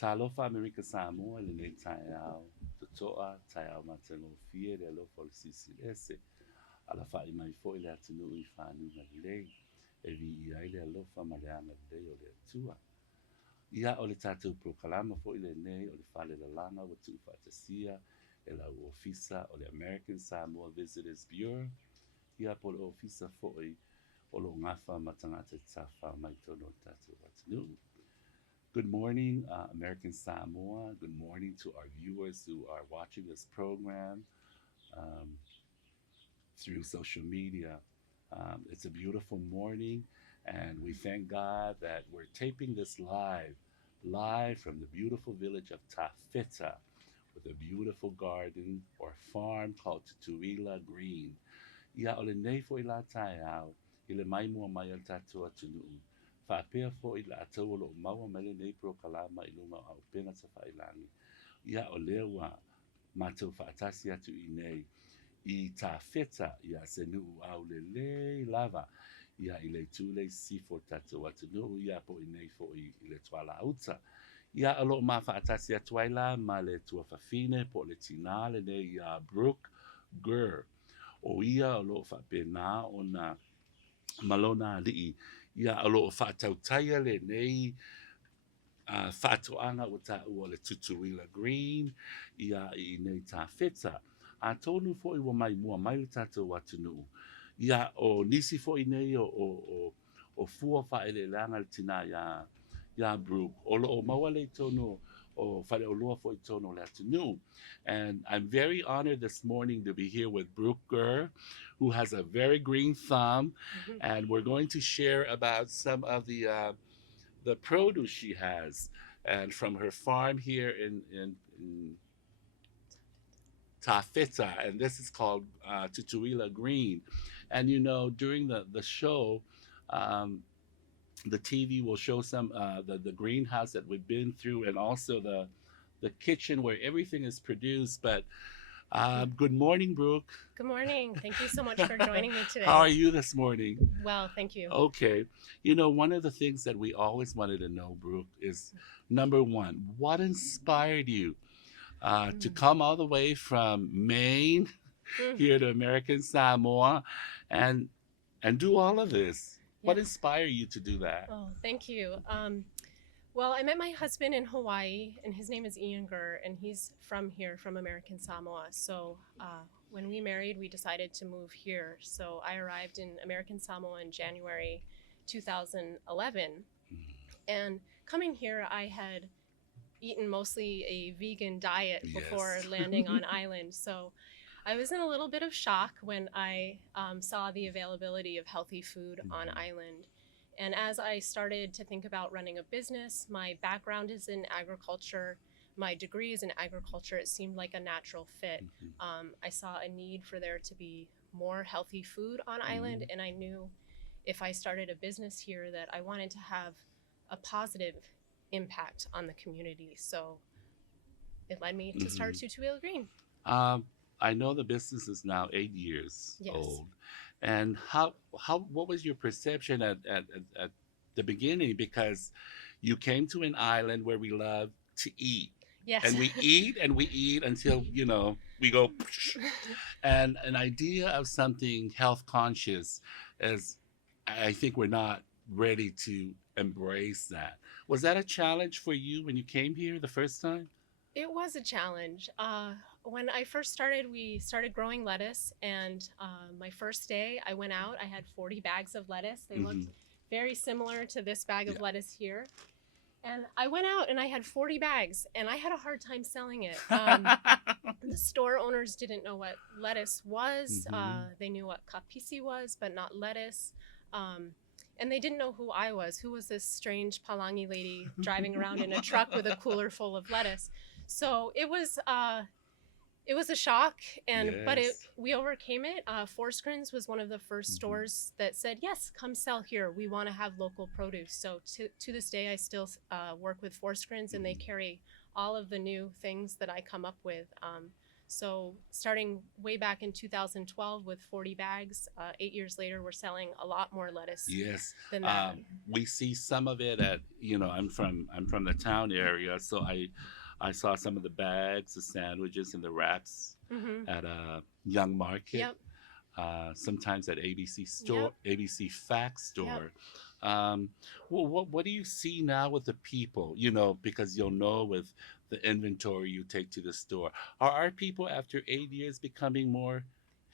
Talofa American Samoa le nei tai au totoa tai au matango fie le alofa o le sisi ese ala fa'i mai fo'i le atunu I whanunga lei e vi I ai le alofa ma le ana lei o le atua. Ia o le tātou prokalama fo'i le nei o le Fale Lalaga ua tu'u fa'atasia e lau ofisa o le American Samoa Visitors Bureau. Ia po le ofisa fo'i o lo ngafa ma tangata tafa mai tono o tātou atunu. Good morning, American Samoa. Good morning to our viewers who are watching this program um, through social media. It's a beautiful morning, and we thank God that we're taping this live from the beautiful village of Tafeta, with a beautiful garden or farm called Tutuila Green. Ia ole nei fo I la tai au, I le mai mua mai al tātou atunuu. Whapea fo I la atau o lo maua mele nei pro kalama I lunga au penga sa whailangi. Ia o lea wa mātou whaatasi atu I nei. I tā wheta ia se nuu au le lava. Ia I le tūlei sifo tātou atunuu. Ia po I nei fo I le tuala auta. Ia alo ma whaatasi atu aila ma le tua whawhine po le tina le nei ia Brooke Gurr. O ia alo whapena o na malona li'i. Ia alo whaatautaia le nei whaatoanga o ta ua le Tutuila Green. Ia I nei tā wheta. A tonu fo I wa mai mua mai o tātou atunuu. Ia o nisi fo I nei o fua whaele langa le tina ia Brooke. O lo o maua le tonu o whare o loa fo I tono le atunuu. And I'm very honored this morning to be here with Brooke Gurr, who has a very green thumb, and we're going to share about some of the produce she has, and from her farm here in Tafeta, and this is called Tutuila Green. And you know, during the show, the TV will show some the greenhouse that we've been through, and also the kitchen where everything is produced. But good morning, Brooke. Good morning. Thank you so much for joining me today. How are you this morning? Well, thank you. Okay. You know, one of the things that we always wanted to know, Brooke, is number one, what inspired you to come all the way from Maine here to American Samoa and do all of this? What inspired you to do that? Oh, thank you. Well, I met my husband in Hawaii, and his name is Ian Gurr, and he's from here, from American Samoa. So when we married, we decided to move here. So I arrived in American Samoa in January 2011. And coming here, I had eaten mostly a vegan diet before landing on island. So I was in a little bit of shock when I saw the availability of healthy food on island. And as I started to think about running a business, my background is in agriculture, my degree is in agriculture, it seemed like a natural fit. I saw a need for there to be more healthy food on island, and I knew if I started a business here that I wanted to have a positive impact on the community. So it led me to start Tutuila Green. I know the business is now 8 years old. And what was your perception at the beginning? Because you came to an island where we love to eat. Yes. And we eat until, you know, we go. And an idea of something health conscious is, I think we're not ready to embrace that. Was that a challenge for you when you came here the first time? It was a challenge. When I first started, we started growing lettuce, and my first day I went out, I had 40 bags of lettuce. They looked very similar to this bag of lettuce here. And I went out and I had 40 bags, and I had a hard time selling it. The store owners didn't know what lettuce was. They knew what kapisi was, but not lettuce. And they didn't know who I was. Who was this strange Palangi lady driving around in a truck with a cooler full of lettuce? So it was a shock, but we overcame it. Greens was one of the first stores that said, yes, come sell here. We want to have local produce. So to this day, I still work with Greens, and they carry all of the new things that I come up with. So starting way back in 2012 with 40 bags, 8 years later, we're selling a lot more lettuce Yes, than that. we see some of it at, I'm from the town area, so I saw some of the bags, the sandwiches, and the wraps Hmm. at a Young Market. Yep. Sometimes at ABC store, Yep. ABC Fact Yep. store. Um, well, what do you see now with the people? Because you'll know with the inventory you take to the store. Are our people after 8 years becoming more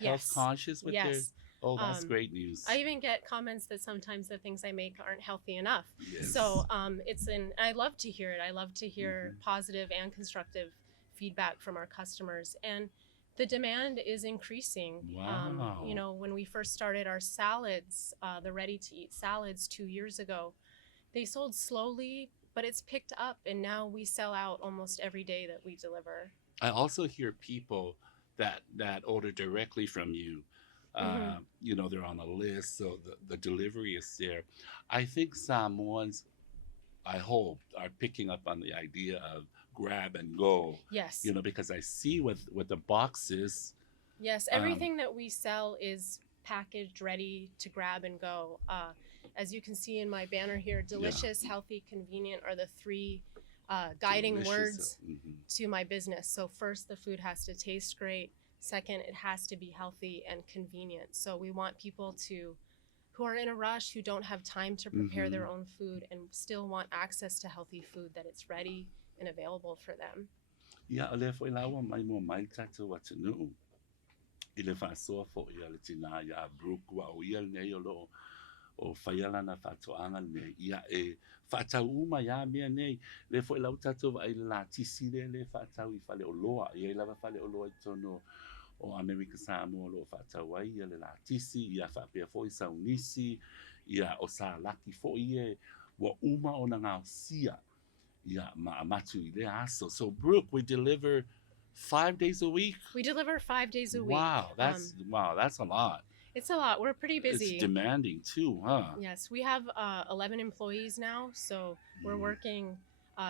health Yes. conscious with their? Yes. Oh, that's Um, great news. I even get comments that sometimes the things I make aren't healthy enough. Yes. So I love to hear it. I love to hear Hmm. positive and constructive feedback from our customers. And the demand is increasing. Wow. When we first started our salads, the ready to eat salads 2 years ago, they sold slowly, but it's picked up. And now we sell out almost every day that we deliver. I also hear people that order directly from you. Hmm. They're on a list, so the delivery is there. I think Samoans, I hope, are picking up on the idea of grab and go. Yes. Because I see with the boxes. Yes, Um, everything that we sell is packaged, ready to grab and go. As you can see in my banner here, yeah, delicious, healthy, convenient are the three guiding delicious. words to my business. So, first, the food has to taste great. Second, it has to be healthy and convenient. So, we want people who are in a rush, who don't have time to prepare Hmm. their own food, and still want access to healthy food, that it's ready and available for them. Yeah, ole fo ilawa mai mo mai tatu wa tunu. Ile fa so fo ia le tina ya Brooke wa o ia nei o whaiala na whatoanga nei ia whatau uma ia mea nei le fo ilau tatou ai la tisi le whatau I whale o loa ia lava whale o loa I tono o American Samoa lo whatau ai ia le la tisi ia whapea fo I saunisi ia o sa laki fo ia wa uma o na ngau sia ia ma amatu I le aso. So Brooke, we deliver 5 days a week. We deliver 5 days a week. Wow, that's a lot. It's a lot. We're pretty It's busy. demanding too, huh? Yes, we have 11 employees now, so we're working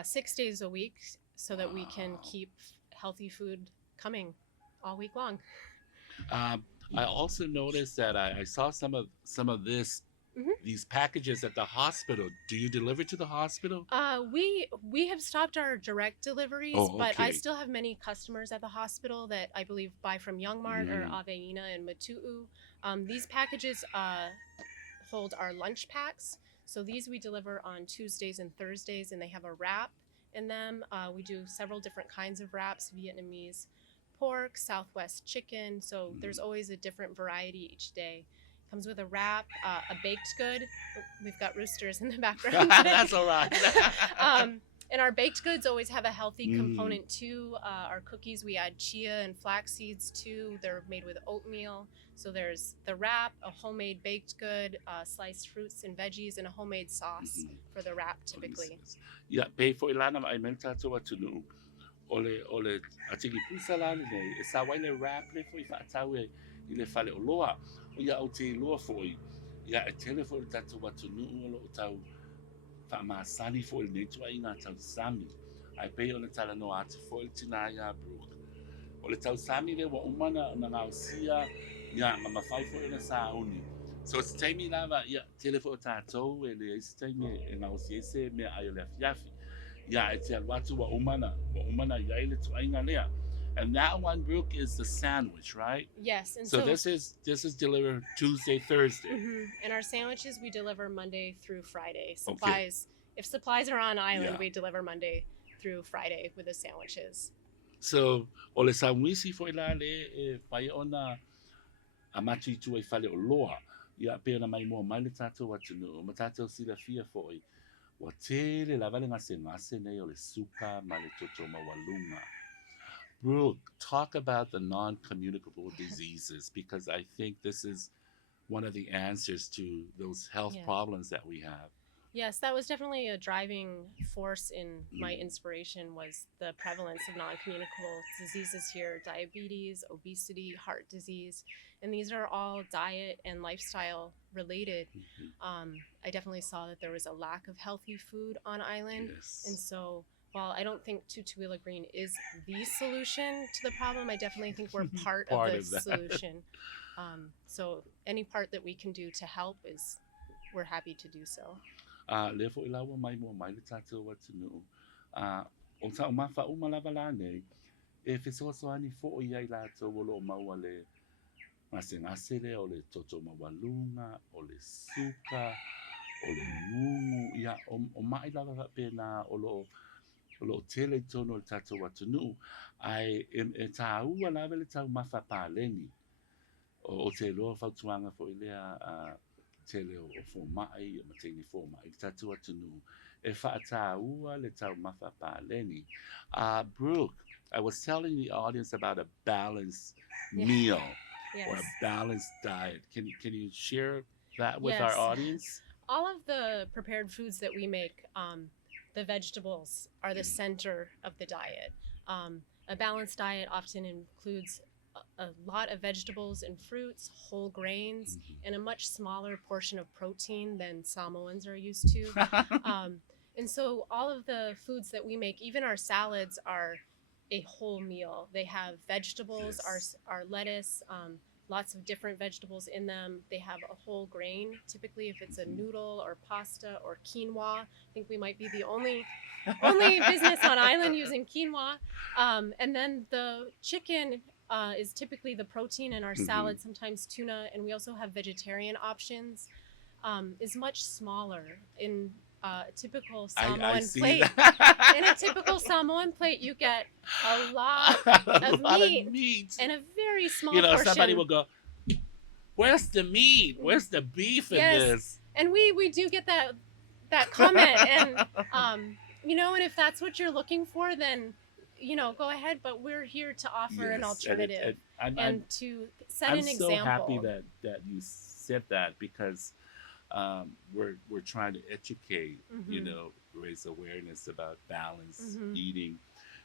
6 days a week so that we can Wow. keep healthy food coming all week long. Um, I also noticed that I saw some of Hmm. these packages at the hospital. Do you deliver to the hospital? We have stopped our direct deliveries, Oh, but I okay. still have many customers at the hospital that I believe buy from Young Mart or Mm. Aveina and Matu'u. These packages hold our lunch packs. So these we deliver on Tuesdays and Thursdays, and they have a wrap in them. We do several different kinds of wraps: Vietnamese pork, Southwest chicken. So there's always a different variety each day. Comes with a wrap, a baked good. Oh, we've got roosters in the background. That's all right. And our baked goods always have a healthy Mm. component too. Our cookies, we add chia and flax seeds too. They're made with oatmeal. So there's the wrap, a homemade baked good, sliced fruits and veggies, and a homemade sauce Mhm. for the wrap typically. Yeah, pay for ilana I menta to what to do. Ole atiki pusa la ne sa wai le rap le fo I whaatau I le whale o loa. O ia au te loa fo I. Ia e tele fo le tatu watu nuu o lo tau whaamasani fo le netu ai ngā tau sami. Ai pei o le tala no atu fo le tina ia Brooke. O le tau sami le wa umana na ngā sia ia ma mawhai fo le sa uni. So it's taimi lava ia tele fo tātou e le eisi taimi e ngā osi ese mea ai o le afiafi. Yeah, it's a watu wa umana yaile tu ainga lea. And that one, Brooke, is the sandwich, right? Yes, and So this is delivered Tuesday, Thursday. And our sandwiches we deliver Monday through Friday. Okay. If supplies are on island, Yeah. we deliver Monday through Friday with the sandwiches. So o le samwisi fo ila le whai ona a matu I tu e whale o loa. Ia pēna mai mua mai le tātou atunu. Ma tātou sila fia fo I. Wa tele la vale ngase nei o le suka ma le toto mawalunga. Brooke, talk about the non-communicable diseases because I think this is one of the answers to those health Yeah. problems that we have. Yes, that was definitely a driving force in my inspiration, was the prevalence of non-communicable diseases here: diabetes, obesity, heart disease, and these are all diet and lifestyle related. Mhm. I definitely saw that there was a lack of healthy food on island, Yes. and so while I don't think Tutuila Green is the solution to the problem, I definitely think we're part Part of of the that. solution. So any part that we can do to help we're happy to do so. Le fo ila wa mai mo mai le tatou watu nu. O ta ma fa uma lava la nei. E fe so so ani fo ia i latou o lo maua le ngase le o le toto mawalunga, o le suka, o le ngungu. Ia o mai lava pena o lo tele tono le tatou watu nu. Ai e tā ua lava le tau mafa pāleni. O te loa whautuanga fo ilea te leo o fo mai, ma te ni fo mai, tatu atu nu. E whaata ua le tau mawha pāleni. Brooke, I was telling the audience about a balanced meal Yes. or a balanced diet. Can you share that with our Yes. audience? All of the prepared foods that we make, the vegetables are the center of the diet. A balanced diet often includes a lot of vegetables and fruits, whole grains, and a much smaller portion of protein than Samoans are used to. And so all of the foods that we make, even our salads, are a whole meal. They have vegetables, Yes. our lettuce, lots of different vegetables in them. They have a whole grain, typically if it's a noodle or pasta or quinoa. I think we might be the only business on island using quinoa. And then the chicken is typically the protein in our salad, sometimes tuna, and we also have vegetarian options. Is much smaller in a typical Samoan plate. In a typical Samoan plate, you get a lot of meat and a very small portion. Somebody will go, "Where's the meat? Where's the beef in this?" And we do get that comment, and and if that's what you're looking for, then go ahead. But we're here to offer an alternative and to set an example. I'm so happy that you said that because we're trying to educate, raise awareness about balanced eating,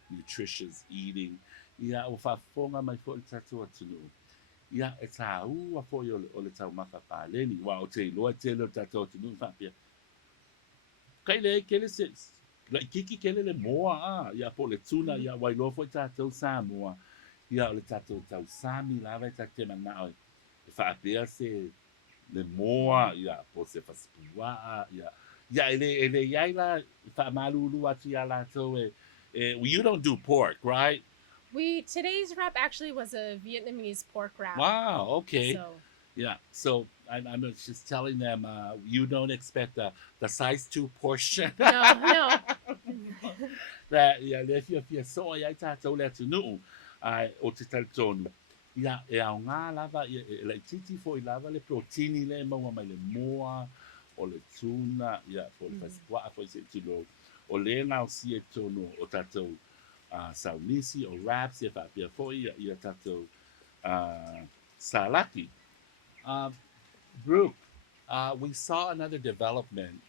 nutritious eating. Ia o whafonga mai fo i tatu atunu. Ia e tā ua fo i o le tau mawha pāleni. Wa o te loa te leo tatu atunu whapia. Kai le kele se, kiki kele le moa ia po le tuna ia wailoa fo i tatu Samoa. Ia o le tatu tau Sami lava i tatu mana o whapia se le moa ia po se whaspua ia ele iaila whamalulu atu ia lato you don't do pork, right? Today's wrap actually was a Vietnamese pork wrap. Wow, okay. So I'm just telling them you don't expect the size 2 portion. No. That if you saw ai tatou le tunu o te tonu. Ia e au ngā lava le titi fo I lava le proteini le maua mai le moa o le tuna ia po le pasipua fo se tilo o le nau si e tonu o tatou saunisi o wraps e whapia fo ia tatou salaki. Brooke, we saw another development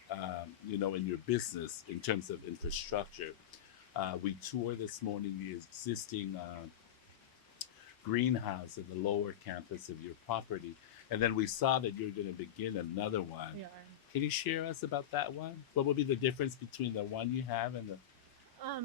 in your business in terms of infrastructure. We toured this morning the existing greenhouse at the lower campus of your property, and then we saw that you're going to begin another one. Yeah. Can you share us about that one? What will be the difference between the one you have and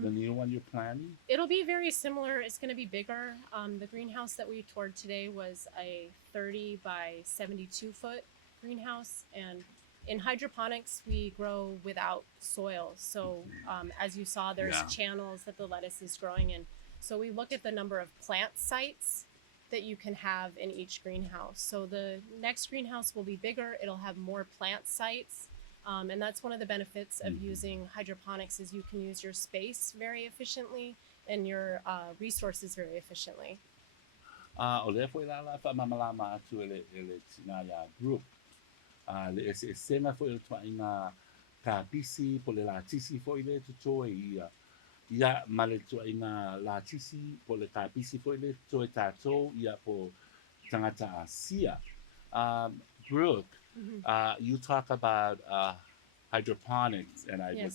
the new one you're planning? It'll be very similar. It's going to be bigger. The greenhouse that we toured today was a 30 by 72 foot greenhouse, and in hydroponics we grow without soil. So as you saw, there's channels that the lettuce is growing in. So we look at the number of plant sites that you can have in each greenhouse. So the next greenhouse will be bigger. It'll have more plant sites. And that's one of the benefits of using hydroponics is you can use your space very efficiently and your resources very efficiently. O le foi la fa mamalama atu ele tina ya group. Le sena foi o twaina ka pisi po le la tisi foi le tuto ia male twaina la tisi po le ka pisi foi le to tato ia po tangata asia. Brooke, you talk about hydroponics, and I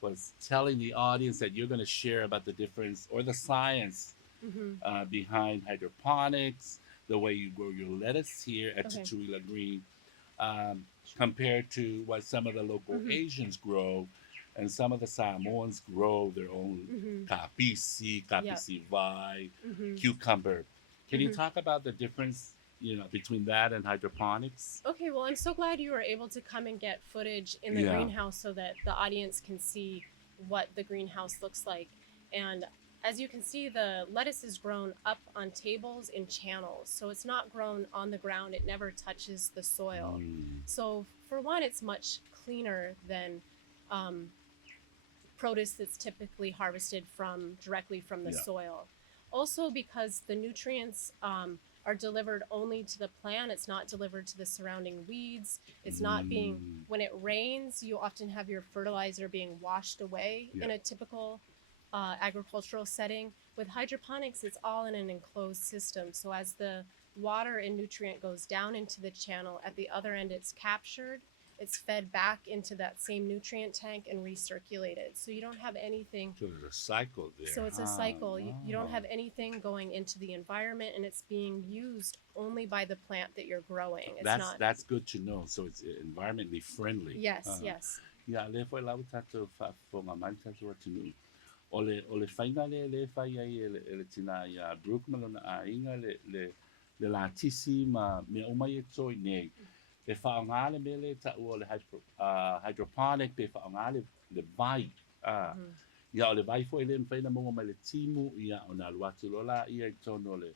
was telling the audience that you're going to share about the difference or the science behind hydroponics, the way you grow your lettuce here at Tutuila Green, compared to what some of the local Asians grow. and some of the Samoans grow their own kapisi, Yep. kapisi vai, Hmm. cucumber. Can you Hmm. talk about the difference, between that and hydroponics? Okay, well, I'm so glad you were able to come and get footage in the Yeah. greenhouse so that the audience can see what the greenhouse looks like. And as you can see, the lettuce is grown up on tables in channels. So it's not grown on the ground, it never touches the soil. Mm. So, for one, it's much cleaner than um, produce that's typically harvested directly from the Yeah. soil. Also, because the nutrients are delivered only to the plant, it's not delivered to the surrounding weeds. It's not being, Mm. when it rains, you often have your fertilizer being washed away Yeah. in a typical agricultural setting. With hydroponics, it's all in an enclosed system. So as the water and nutrient goes down into the channel, at the other end, it's captured, it's fed back into that same nutrient tank and recirculated. So you don't have anything. So there's a cycle there. So it's a huh? cycle. You don't Wow. have anything going into the environment, and it's being used only by the plant that you're growing. It's That's not. that's good to know. So it's environmentally friendly. Yes, yes. Yeah, le foi lau tatou whaafonga mai tatou atunu. O le whainga le whai ai le tina ia Brooke malona a inga le la tisi ma me umai e toi nei. Le whaonga le mele ta ua le hydroponic pe whaonga le vai. Mhm. Ia o le vai foi le mwhaina monga mai le timu ia o na luatu lola ia I tono le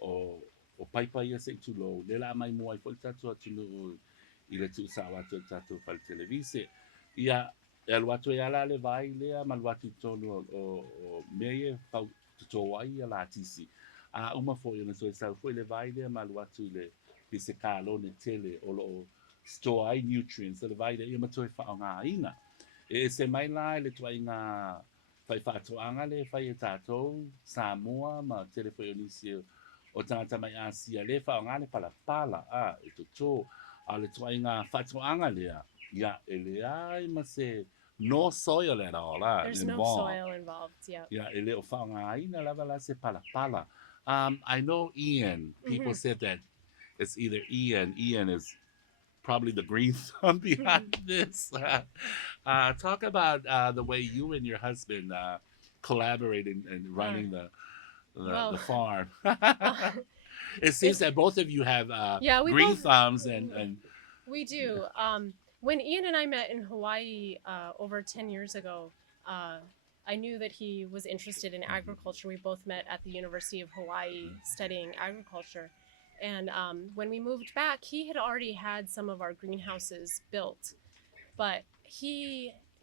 o paipai ia se I tulo le la mai mua I foi tatou atunu I le tu sa watu tatou pal televise. Ia e luatu e ala le vai lea ma luatu I tono o mea pau tuto ai ia la tisi. A uma foi ona so sa foi le vai lea ma luatu I se kālone tele o lo store ai nutrients le vai le ia matoi whaonga ina. E se mai lai le tuai ngā whai whaatoanga le whai e tātou Samoa ma Telefonisia o tangata mai Asia le whaonga le palapala e toto a le tuai ngā whaatoanga lea ia e le ai ma se no soil at all There's no involved. soil involved. Yeah. Yeah, e le o whaonga ina lava la se palapala. I know Ian, people Mhm. said that it's either Ian. Ian is probably the green thumb behind this. Talk about the way you and your husband collaborate in running Well, the farm. uh, It seems it's that both of you have yeah, we green both thumbs and we do. When Ian and I met in Hawaii over 10 years ago, I knew that he was interested in agriculture. We both met at the University of Hawaii studying agriculture. And when we moved back, he had already had some of our greenhouses built. But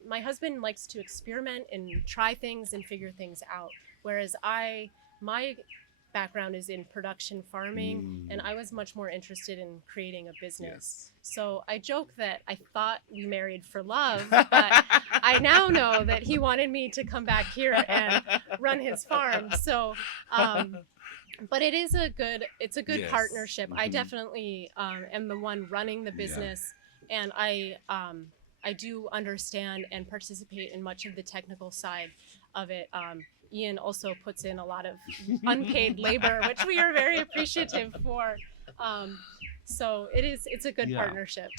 my husband likes to experiment and try things and figure things out. Whereas my background is in production farming, and I was much more interested in creating a business. yes. So I joke that I thought we married for love, but I now know that he wanted me to come back here and run his farm. So, but it's a good Yes. partnership. I Mhm. definitely am the one running the business, and I do understand and participate in much of the technical side of it. Ian also puts in a lot of unpaid labor, which we are very appreciative for. So it's a good Yeah. partnership.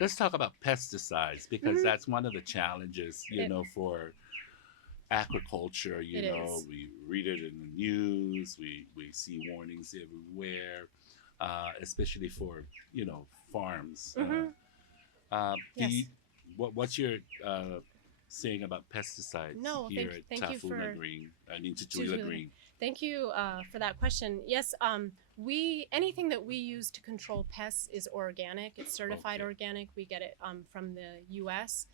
Let's talk about pesticides because Mhm. that's one of the challenges, for agriculture. It is. We read it in the news. We see warnings everywhere, especially for farms. Mhm. Yes. What's your saying about pesticides No, here thank at you for Tutuila Green? Thank you for that question. Yes, anything that we use to control pests is organic. It's certified Okay. organic. We get it from the U.S.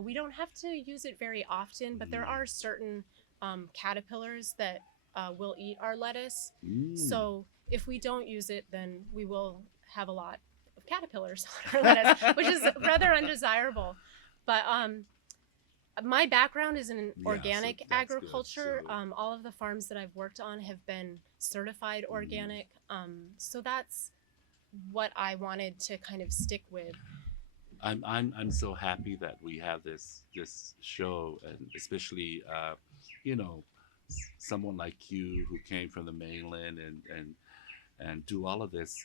We don't have to use it very often, but there are certain caterpillars that will eat our lettuce. So if we don't use it, then we will have a lot of caterpillars on our lettuce, which is rather undesirable. But my background is in Yeah, so organic that's good. agriculture. So- All of the farms that I've worked on have been certified organic. So that's what I wanted to kind of stick with. I'm so happy that we have this show, and especially someone like you who came from the mainland and do all of this.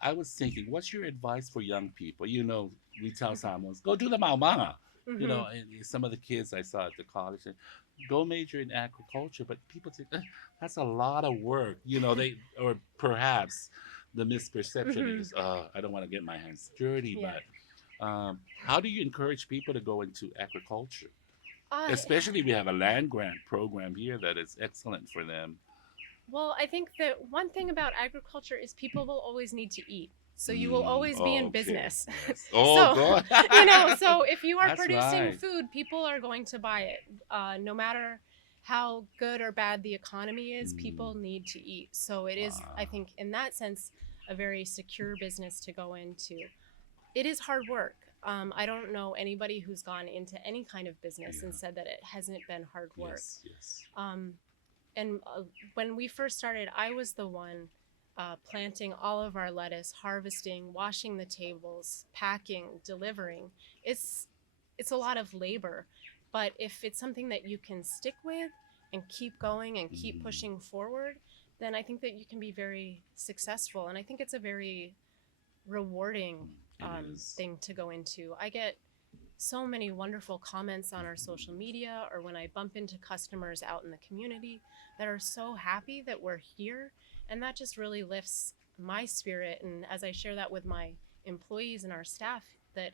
I was thinking, what's your advice for young people? We tell Samoans, go do the maumanga. You Mm-hmm. know, and some of the kids I saw at the college said, go major in agriculture, but people think that's a lot of work. You know, they or perhaps the misperception Mm-hmm. is, I don't want to get my hands dirty. Yeah. But how do you encourage people to go into agriculture? Uh, Especially we have a land grant program here that is excellent for them. well, I think that one thing about agriculture is people will always need to eat. So you will always be in Okay. business. Yes. Oh, So, God. so if you are That's producing right. food, people are going to buy it. No matter how good or bad the economy is, Mm, people need to eat. So it is, I wow. think, in that sense, a very secure business to go into. It is hard work. I don't know anybody who's gone into any kind of business and Yeah. said that it hasn't been hard work. Yes. Yes. Um, and when we first started, I was the one planting all of our lettuce, harvesting, washing the tables, packing, delivering. It's it's a lot of labor, but if it's something that you can stick with and keep going and keep Mm, pushing forward, then I think that you can be very successful. And I think it's a very rewarding it is. thing to go into. I get so many wonderful comments on our social media or when I bump into customers out in the community that are so happy that we're here. And that just really lifts my spirit. And as I share that with my employees and our staff, that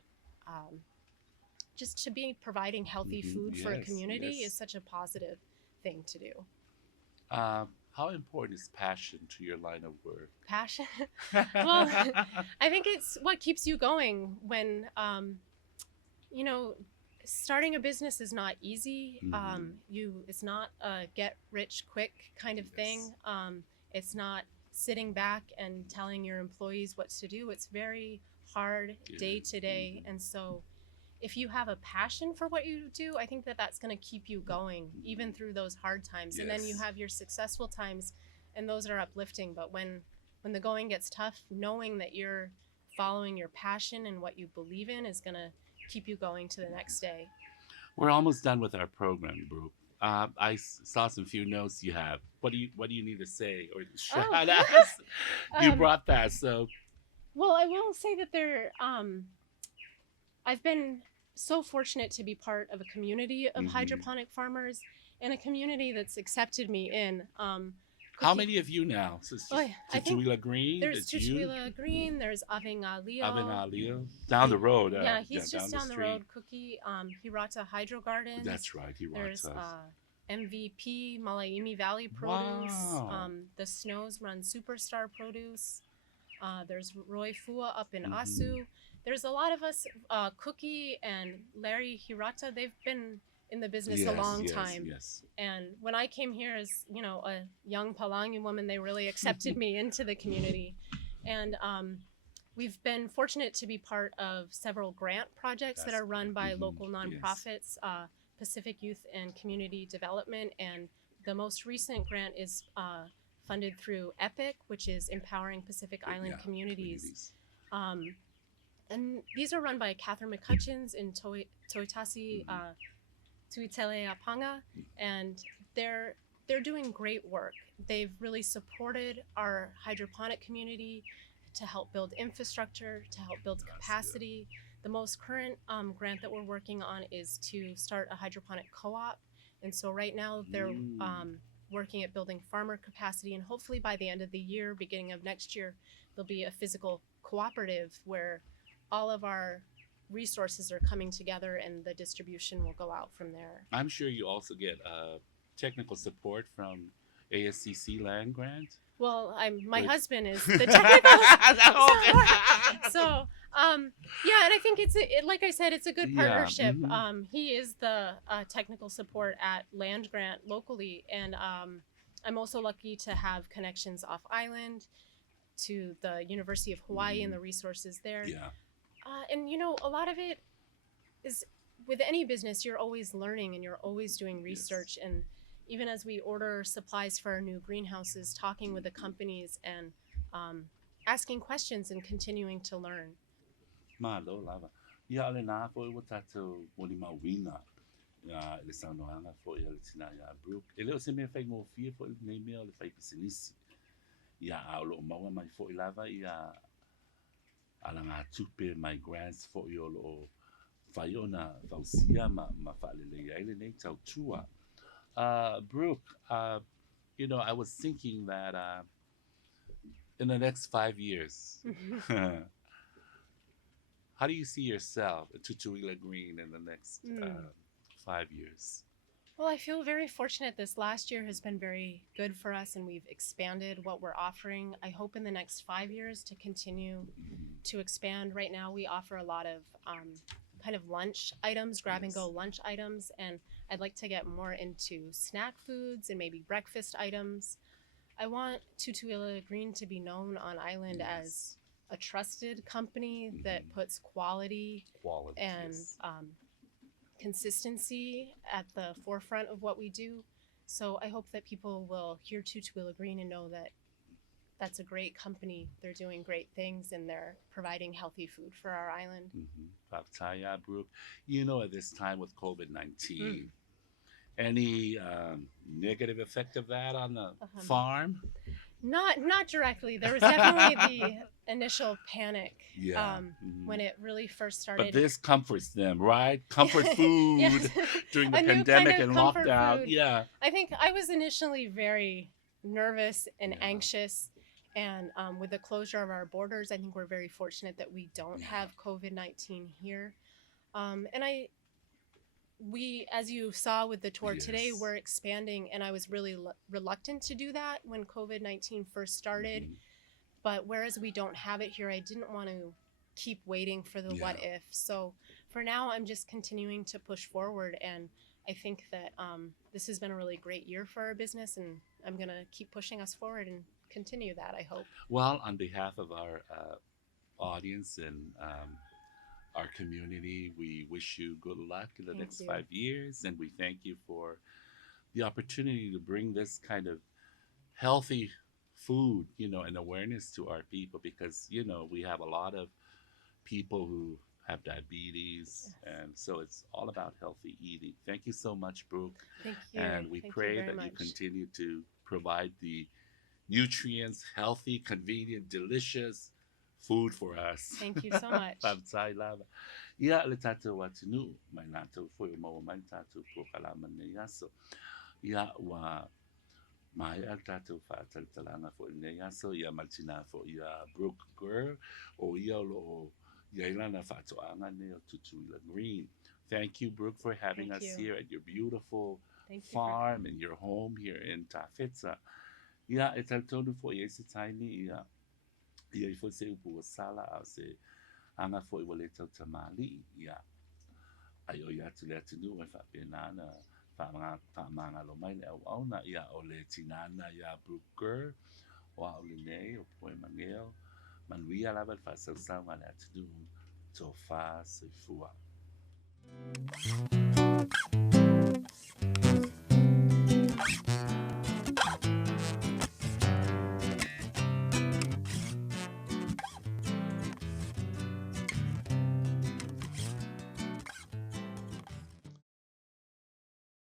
just to be providing healthy food for a Yes. community is Yes. such a positive thing to do. How important is passion to your line of work? Passion. Well, I think it's what keeps you going when, you know, starting a business is not easy. Hmm. It's not a get rich quick kind of Yes. thing. It's not sitting back and telling your employees what to do. It's very hard It day is. to day. And so if you have a passion for what you do, I think that that's going to keep you going even through those hard times. And then you Yes. have your successful times, and those are uplifting. But when the going gets tough, knowing that you're following your passion and what you believe in is going to keep you going to the next day. We're almost done with our program, Brooke. Saw some few notes you have. What do you need to say or shout Oh, us? You um, brought that, so well, I will say that I've been so fortunate to be part of a community of mhm. hydroponic farmers and a community that's accepted me in. How Cookie, many of you now? So it's oh, just yeah, I think Tutuila Green. there's That's you, Tutuila Green, there's Avenga Leo. Abenalia, down the road. Yeah, Yeah, he's down just the down the street. road. Cookie, Hirata Hydro Gardens. That's right. He wants There's us. MVP Malaimi Valley Produce. Wow. The Snows run Superstar Produce. There's Roy Fua up in Hmm. Asu. There's a lot of us. Cookie and Larry Hirata. They've been in the business a Yes, long yes, time. yes. And when I came here as a young Palangi woman, they really accepted me into the community. And we've been fortunate to be part of several grant projects that That's are run by local yes. nonprofits, Pacific Youth and Community Development. And the most recent grant is funded through EPIC, which is Empowering Pacific Island Yeah, Communities. Um, and these are run by Catherine McCutcheons in Toitasi, Tuitele Apanga, and they're doing great work. They've really supported our hydroponic community to help build infrastructure, to help build That's good. capacity. The most current grant that we're working on is to start a hydroponic co-op, and so right now they're working at building farmer capacity, and hopefully by the end of the year, beginning of next year, there'll be a physical cooperative where all of our resources are coming together and the distribution will go out from there. I'm sure you also get technical support from ASCC land grant. Well, my With husband is the technical okay. so yeah, and I think like I said, it's a good Yeah. partnership. He is the technical support at Land Grant locally, and I'm also lucky to have connections off island to the University of Hawaii and the resources there. Yeah. And a lot of it is with any business, you're always learning and you're always doing research. And even as we order supplies for our new greenhouses, talking with the companies and asking questions and continuing to learn. Malo lava. Ya ale na ko iwa tato woni ma wina. Ya le sa no anga fo ya le tina ya Brooke. Ele o se me fai mo fie fo nei me o le fai pisinisi. Ya a lo maua mai fo lava ya ala ngā tupe mai grants fo i o lo Fiona Vausia ma fa'alele ai lenei tautua. Brooke, I was thinking that in the next 5 years, how do you see yourself at Tutuila Green in the next Mm. 5 years? Well, I feel very fortunate. This last year has been very good for us, and we've expanded what we're offering. I hope in the next 5 years to continue Mhm. to expand. Right now, we offer a lot of kind of lunch items, grab and go Yes. lunch items, and I'd like to get more into snack foods and maybe breakfast items. I want Tutuila Green to be known on island Yes. as a trusted company that Mhm. puts quality Quality. and Yes. consistency at the forefront of what we do. So I hope that people will hear Tutuila Green and know that that's a great company. They're doing great things and they're providing healthy food for our island. Papataya, Brooke. At this time with COVID Mm. 19, any negative effect of that on the Um, farm? not directly. There was definitely the initial panic Yeah. when it really first But started. this comforts them, right? Comfort food Yes, during the a new kind pandemic of and comfort lockdown. food. Yeah. I think I was initially very nervous and Yeah. anxious. And with the closure of our borders, I think we're very fortunate that we don't Yeah. have COVID-19 here. And as you saw with the tour today, Yes. we're expanding, and I was really reluctant to do that when COVID-19 first started. Mhm. But whereas we don't have it here, I didn't want to keep waiting for the Yeah. what if. So for now, I'm just continuing to push forward. And I think that this has been a really great year for our business. And I'm going to keep pushing us forward and continue that, I hope. Well, on behalf of our audience and our community, we wish you good luck in the Thank next you. 5 years, and we thank you for the opportunity to bring this kind of healthy food, and awareness to our people because, we have a lot of people who have diabetes, Yes. and so it's all about healthy eating. Thank you so much, Brooke, Thank you. and we Thank you pray very that you much. continue to provide the nutrients, healthy, convenient, delicious food for us. Thank you so much. Pamsai lava. Ia le tātou atinu, mai nātou whoi o maua mai tātou pōkalama nei aso. Ia wa mai al tātou whātalitalanga fo nei aso, ia maltina fo ia Brooke Gurr, o ia lo ia ilana whātoanga nei o Tutuila Green. Thank you, Brooke, for having Thank us you. here at your beautiful Thank you for farm coming. and your home here in Tawhitsa. Ia e tautonu fo ia se taimi ia I fo se upu o sala a se anga fo I wale tau tamali ia ai o ia tu le atunu e wha penana wha manga lo mai le au au na ia o le tinana ia Brooke Gurr o au le nei o poe mangeo manuia lava wha sau sau ma le atunu tō wha se fua.